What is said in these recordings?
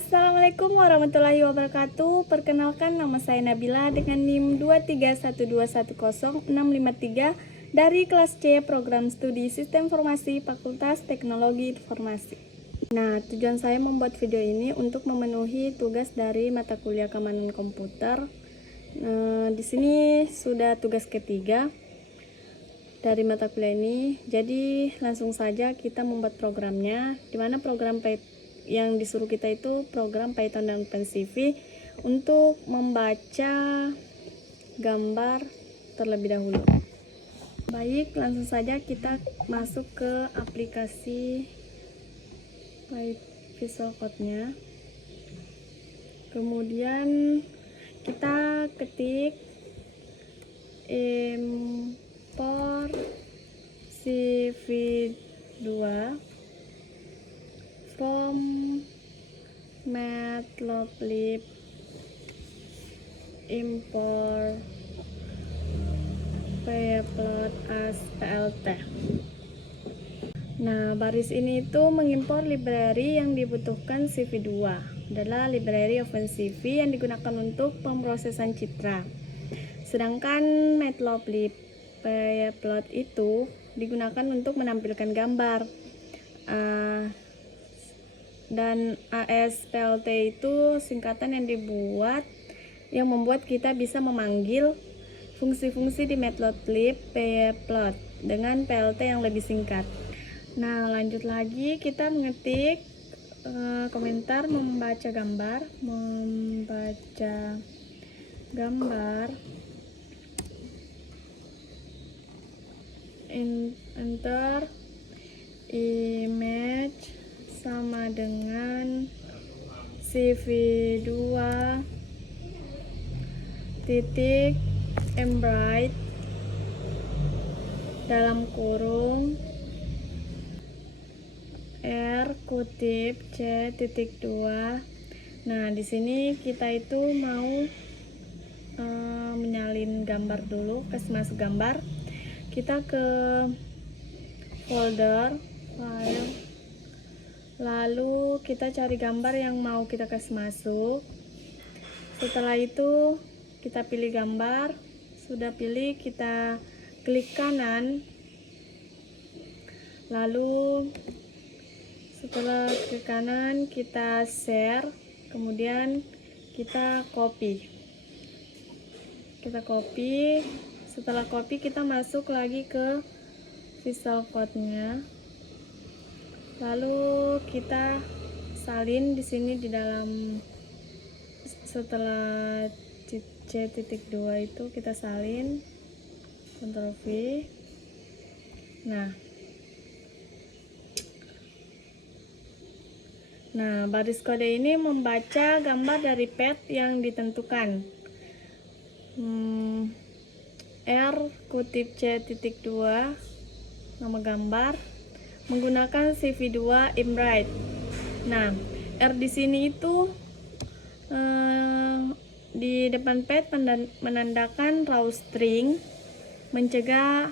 Assalamualaikum warahmatullahi wabarakatuh. Perkenalkan, nama saya Nabila dengan NIM 231210653 dari kelas C Program Studi Sistem Informasi Fakultas Teknologi Informasi. Nah, tujuan saya membuat video ini untuk memenuhi tugas dari mata kuliah keamanan komputer. Di sini sudah tugas ketiga dari mata kuliah ini. Jadi langsung saja kita membuat programnya, di mana program yang disuruh kita itu program Python dan OpenCV untuk membaca gambar terlebih dahulu. Baik, langsung saja kita masuk ke aplikasi Visual Code-nya. Kemudian kita ketik import CV2 from matplotlib import pplot as plt. Nah, baris ini itu mengimpor library yang dibutuhkan CV2 adalah library OpenCV yang digunakan untuk pemrosesan citra. Sedangkan matplotlib pplot itu digunakan untuk menampilkan gambar. Dan ASPLT itu singkatan yang membuat kita bisa memanggil fungsi-fungsi di matplotlib pplot dengan PLT yang lebih singkat. Nah, lanjut lagi kita mengetik komentar membaca gambar, enter image sama dengan CV2 titik embright dalam kurung R kutip C titik 2. Nah, di sini kita itu mau menyalin gambar dulu, kasih masuk gambar. Kita ke folder file, lalu kita cari gambar yang mau kita kasih masuk. Setelah itu kita pilih gambar, sudah pilih kita klik kanan, lalu setelah klik kanan kita share, kemudian kita copy. Setelah copy kita masuk lagi ke Visual Code-nya, lalu kita salin di sini di dalam. Setelah C.2 itu kita salin, Ctrl V. Nah, baris kode ini membaca gambar dari path yang ditentukan. R kutip C.2 nama gambar menggunakan CV2 imbright. Nah, R di sini itu di depan path menandakan raw string, mencegah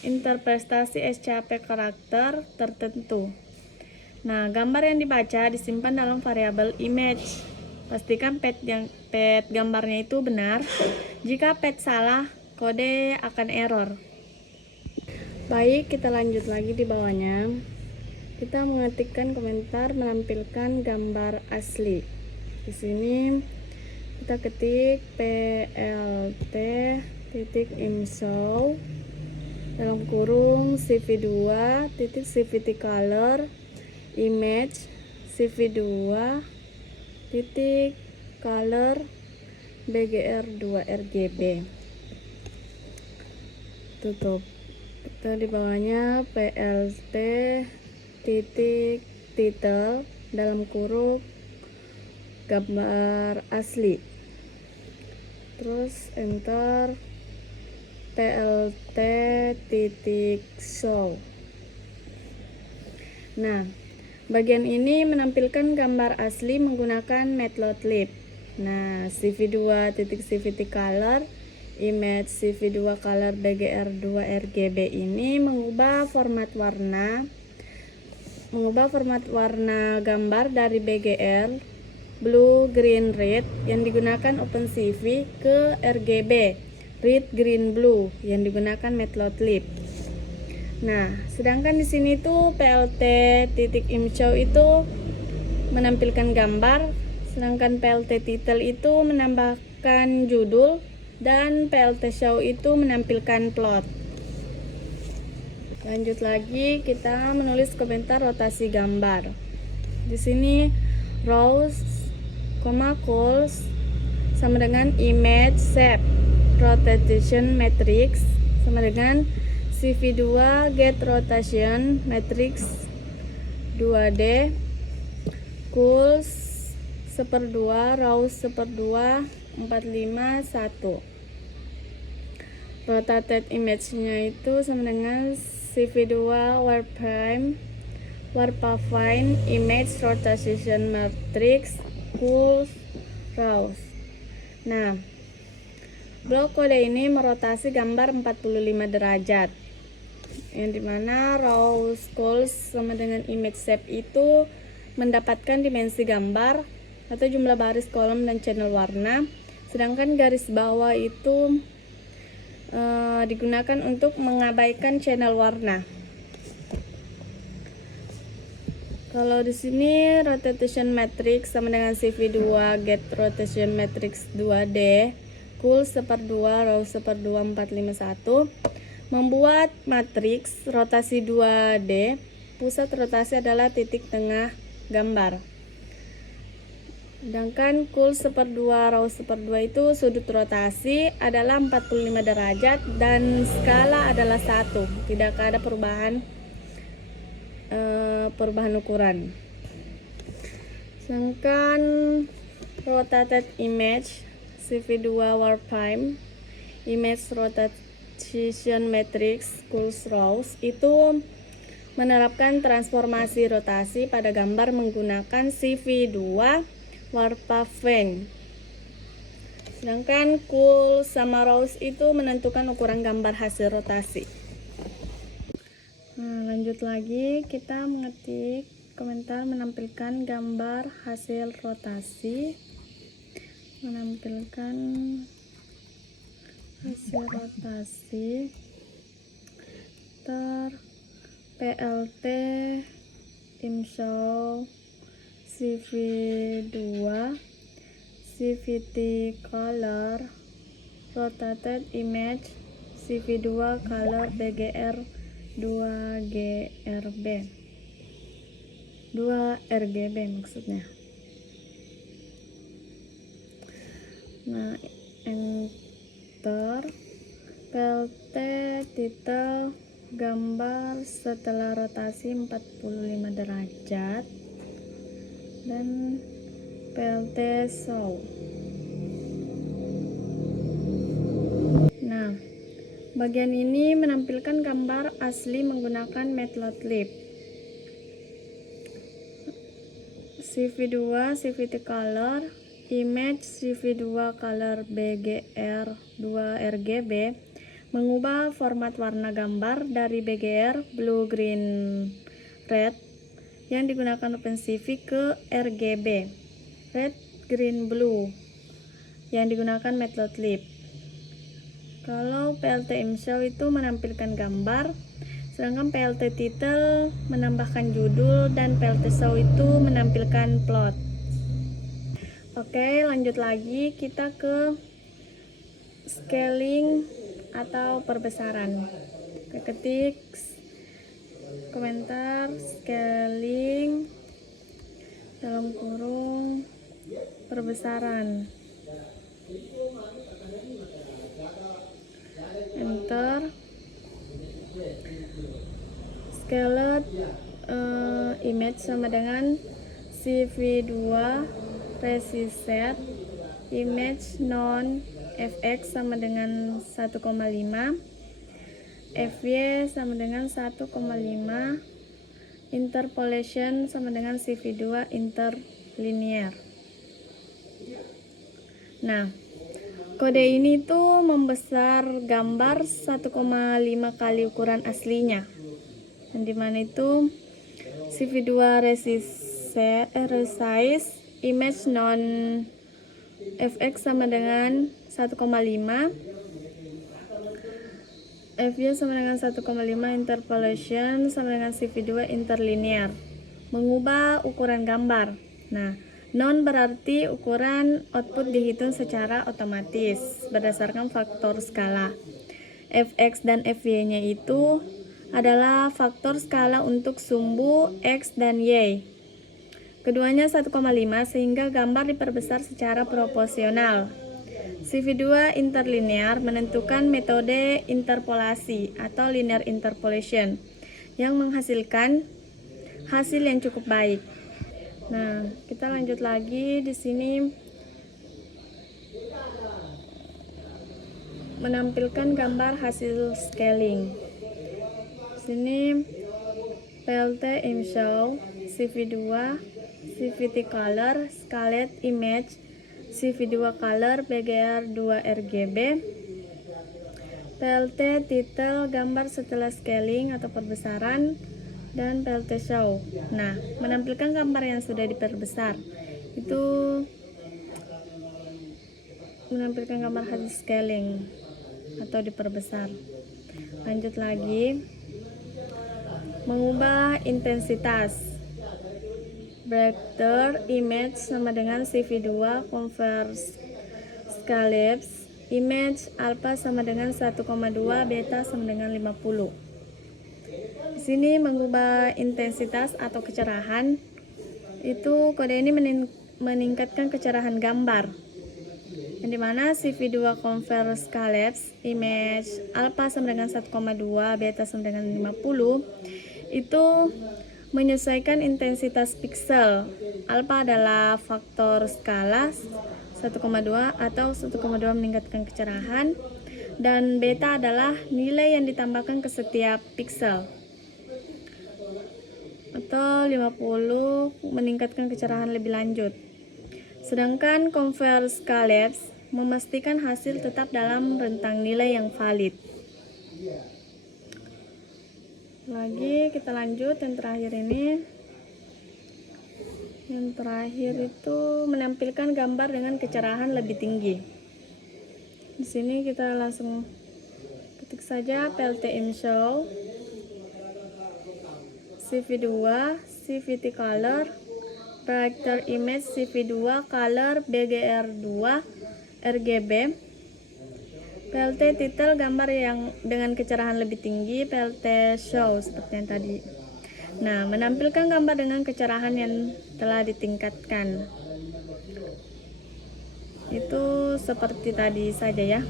interpretasi SCP karakter tertentu. Nah, gambar yang dibaca disimpan dalam variabel image. Pastikan path gambarnya itu benar. Jika path salah, kode akan error. Baik, kita lanjut lagi di bawahnya. Kita mengetikkan komentar menampilkan gambar asli. Di sini kita ketik plt titik imshow dalam kurung CV2 titik CVT color image CV2 titik color BGR2 RGB. Tutup. Kita di bawahnya plt titik title dalam kurung gambar asli, terus enter plt titik show. Nah, bagian ini menampilkan gambar asli menggunakan matplotlib. Nah, CV2 titik CVT color image CV2 color BGR2 RGB ini mengubah format warna mengubah format warna gambar dari BGR blue, green, red yang digunakan OpenCV ke RGB red, green, blue yang digunakan Matplotlib. Nah, sedangkan di sini tuh plt.imshow itu menampilkan gambar, sedangkan plt title itu menambahkan judul dan plt show itu menampilkan plot. Lanjut lagi, kita menulis komentar rotasi gambar. Di sini rows, calls sama dengan image shape rotation matrix sama dengan CV2 get rotation matrix 2D calls 1/2 rows 1/2 451. Rotated image-nya itu sama dengan CV2 warp-affine image rotation matrix calls rows. Nah, blok kode ini merotasi gambar 45 derajat. Yang dimana rows calls sama dengan image shape itu mendapatkan dimensi gambar atau jumlah baris, kolom, dan channel warna. Sedangkan garis bawah itu digunakan untuk mengabaikan channel warna. Kalau di sini rotation matrix sama dengan CV2 get rotation matrix 2D calls 1/2 row 1/2 451 membuat matriks rotasi 2D. Pusat rotasi adalah titik tengah gambar. Sedangkan calls 1/2 row 1/2 itu sudut rotasi adalah 45 derajat dan skala adalah 1. Tidak ada perubahan ukuran. Sedangkan rotated image CV2 warp-affine image rotation matrix calls rows itu menerapkan transformasi rotasi pada gambar menggunakan CV2 warp-affine. Sedangkan calls sama rows itu menentukan ukuran gambar hasil rotasi. Nah, lanjut lagi, kita mengetik komentar menampilkan gambar hasil rotasi. Menampilkan hasil rotasi plt imshow CV2 CVT color rotated image CV2 color BGR 2RGB maksudnya. Nah, enter. PLT titel gambar setelah rotasi 45 derajat dan PLT show. Nah, bagian ini menampilkan gambar asli menggunakan Matplotlib. CV2 CVT color image CV2 color BGR 2RGB mengubah format warna gambar dari BGR blue, green, red yang digunakan OpenCV ke RGB red, green, blue yang digunakan Matplotlib. Kalau PLT imshow itu menampilkan gambar, sedangkan PLT title menambahkan judul dan PLT show itu menampilkan plot. Oke, lanjut lagi, kita ke scaling atau perbesaran. Kita ketik komentar scaling dalam kurung perbesaran, enter. Scaled image sama dengan CV2 resiset image non fx sama dengan 1,5, fy sama dengan 1,5, interpolation sama dengan CV2 interlinear. Nah, kode ini tuh membesar gambar 1,5 kali ukuran aslinya, yang dimana itu CV2 resize image non fx sama dengan 1,5, fy sama dengan 1,5, interpolation sama dengan CV2 interlinear. Mengubah ukuran gambar. Nah, non berarti ukuran output dihitung secara otomatis berdasarkan faktor skala. Fx dan Fy-nya itu adalah faktor skala untuk sumbu X dan Y. Keduanya 1,5 sehingga gambar diperbesar secara proporsional. CV2 interlinear menentukan metode interpolasi atau linear interpolation yang menghasilkan hasil yang cukup baik. Nah, kita lanjut lagi di sini menampilkan gambar hasil scaling. Sini PLT ImShow, CV2, CVT Color, Scaled Image, CV2 Color, BGR2 RGB, PLT Title gambar setelah scaling atau perbesaran, dan PLT Show. Nah, menampilkan gambar yang sudah diperbesar itu menampilkan gambar hasil scaling atau diperbesar. Lanjut lagi, mengubah intensitas. Vector image sama dengan CV2 converse scalars image alpha sama dengan 1,2, beta sama dengan 50. Di sini mengubah intensitas atau kecerahan. Itu kode ini meningkatkan kecerahan gambar. Yang dimana CV2 converse scalars image alpha sama dengan 1,2, beta sama dengan 50 itu menyesuaikan intensitas piksel. Alpha adalah faktor skala 1,2 atau 1,2 meningkatkan kecerahan, dan beta adalah nilai yang ditambahkan ke setiap piksel, atau 50 meningkatkan kecerahan lebih lanjut. Sedangkan converse scalars memastikan hasil tetap dalam rentang nilai yang valid. Lagi kita lanjut yang terakhir ini. Yang terakhir itu menampilkan gambar dengan kecerahan lebih tinggi. Di sini kita langsung ketik saja PLT ImShow, CV2, CVT Color, Vector Image CV2 Color BGR2 RGB, PLT Title gambar yang dengan kecerahan lebih tinggi, PLT Show seperti yang tadi. Nah, menampilkan gambar dengan kecerahan yang telah ditingkatkan. Itu seperti tadi saja ya.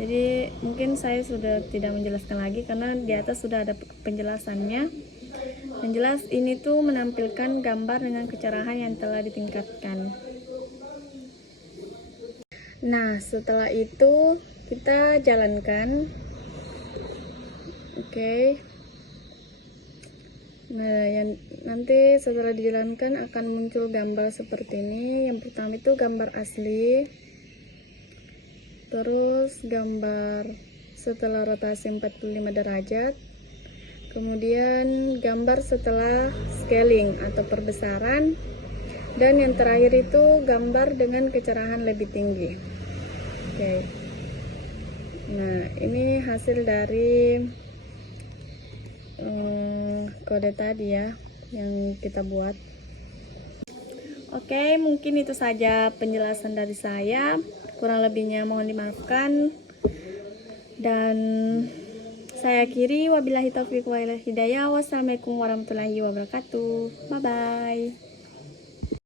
Jadi mungkin saya sudah tidak menjelaskan lagi karena di atas sudah ada penjelasannya. Yang jelas ini tuh menampilkan gambar dengan kecerahan yang telah ditingkatkan. Nah, setelah itu kita jalankan. Oke. Nah, yang nanti setelah dijalankan akan muncul gambar seperti ini. Yang pertama itu gambar asli. Terus gambar setelah rotasi 45 derajat. Kemudian gambar setelah scaling atau perbesaran. Dan yang terakhir itu gambar dengan kecerahan lebih tinggi. Oke. Nah, ini hasil dari kode tadi ya yang kita buat. Oke, mungkin itu saja penjelasan dari saya. Kurang lebihnya mohon dimaafkan. Dan saya akhiri, wabillahi taufiq wal hidayah. Wassalamualaikum warahmatullahi wabarakatuh. Bye bye.